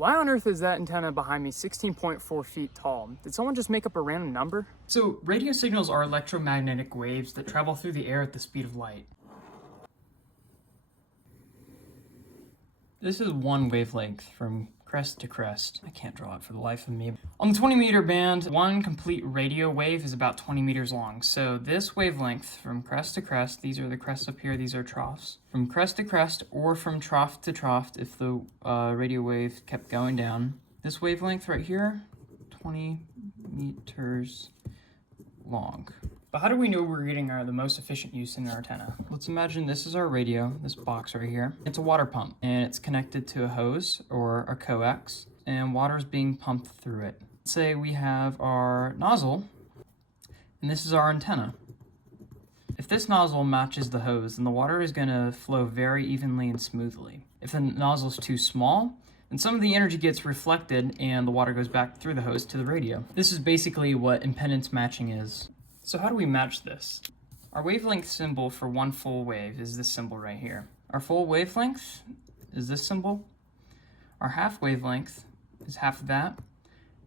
Why on earth is that antenna behind me 16.4 feet tall? Did someone just make up a random number? So, radio signals are electromagnetic waves that travel through the air at the speed of light. This is one wavelength from crest to crest. I can't draw it for the life of me. On the 20-meter band, one complete radio wave is about 20 meters long. So this wavelength from crest to crest, these are the crests up here, these are troughs. From crest to crest or from trough to trough, if the radio wave kept going down, this wavelength right here, 20 meters long. But how do we know we're getting the most efficient use in our antenna? Let's imagine this is our radio, this box right here. It's a water pump, and it's connected to a hose or a coax, and water is being pumped through it. Let's say we have our nozzle, and this is our antenna. If this nozzle matches the hose, then the water is going to flow very evenly and smoothly. If the nozzle is too small, then some of the energy gets reflected and the water goes back through the hose to the radio. This is basically what impedance matching is. So how do we match this? Our wavelength symbol for one full wave is this symbol right here. Our full wavelength is this symbol. Our half wavelength is half of that.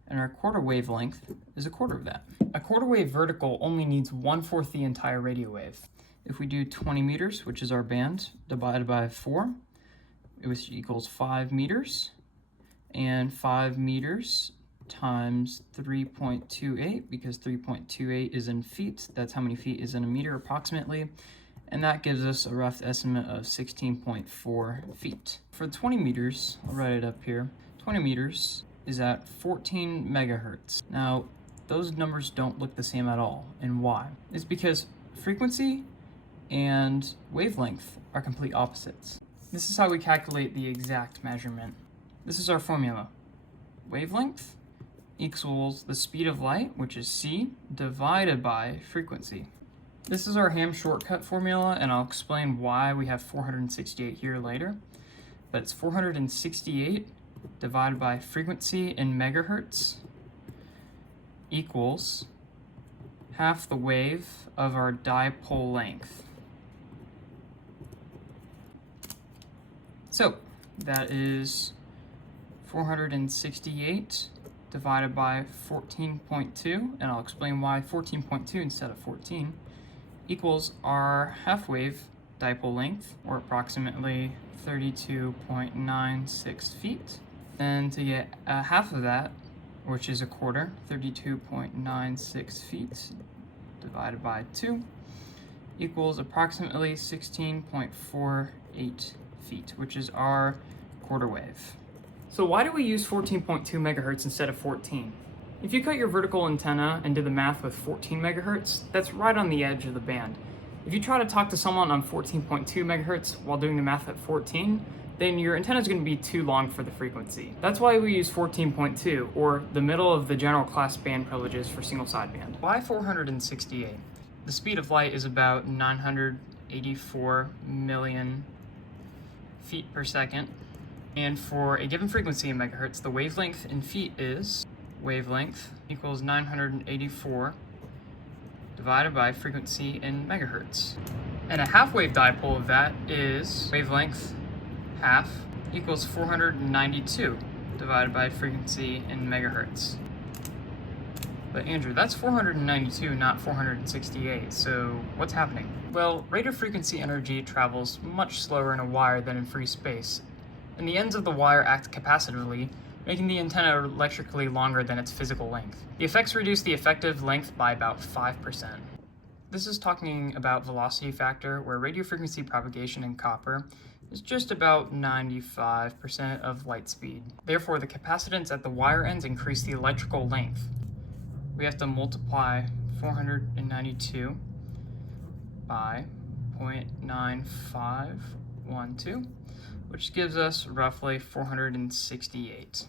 And our quarter wavelength is a quarter of that. A quarter wave vertical only needs 1/4 the entire radio wave. If we do 20 meters, which is our band, divided by 4, which equals 5 meters. And 5 meters times 3.28, because 3.28 is in feet. That's how many feet is in a meter approximately. And that gives us a rough estimate of 16.4 feet. For 20 meters, I'll write it up here. 20 meters is at 14 megahertz. Now, those numbers don't look the same at all. And why? It's because frequency and wavelength are complete opposites. This is how we calculate the exact measurement. This is our formula. Wavelength equals the speed of light, which is c, divided by frequency. This is our Ham shortcut formula, and I'll explain why we have 468 here later. But it's 468 divided by frequency in megahertz equals half the wave of our dipole length. So that is 468 divided by 14.2, and I'll explain why 14.2 instead of 14, equals our half wave dipole length, or approximately 32.96 feet. And to get half of that, which is a quarter, 32.96 feet divided by 2, equals approximately 16.48 feet, which is our quarter wave. So why do we use 14.2 megahertz instead of 14? If you cut your vertical antenna and do the math with 14 megahertz, that's right on the edge of the band. If you try to talk to someone on 14.2 megahertz while doing the math at 14, then your antenna is going to be too long for the frequency. That's why we use 14.2, or the middle of the general class band privileges for single sideband. Why 468? The speed of light is about 984 million feet per second. And for a given frequency in megahertz, the wavelength in feet is wavelength equals 984 divided by frequency in megahertz. And a half wave dipole of that is wavelength half equals 492 divided by frequency in megahertz. But Andrew, that's 492, not 468, so what's happening? Well, radio frequency energy travels much slower in a wire than in free space, and the ends of the wire act capacitively, making the antenna electrically longer than its physical length. The effects reduce the effective length by about 5%. This is talking about velocity factor, where radio frequency propagation in copper is just about 95% of light speed. Therefore, the capacitance at the wire ends increase the electrical length. We have to multiply 492 by 0.9512, which gives us roughly 468.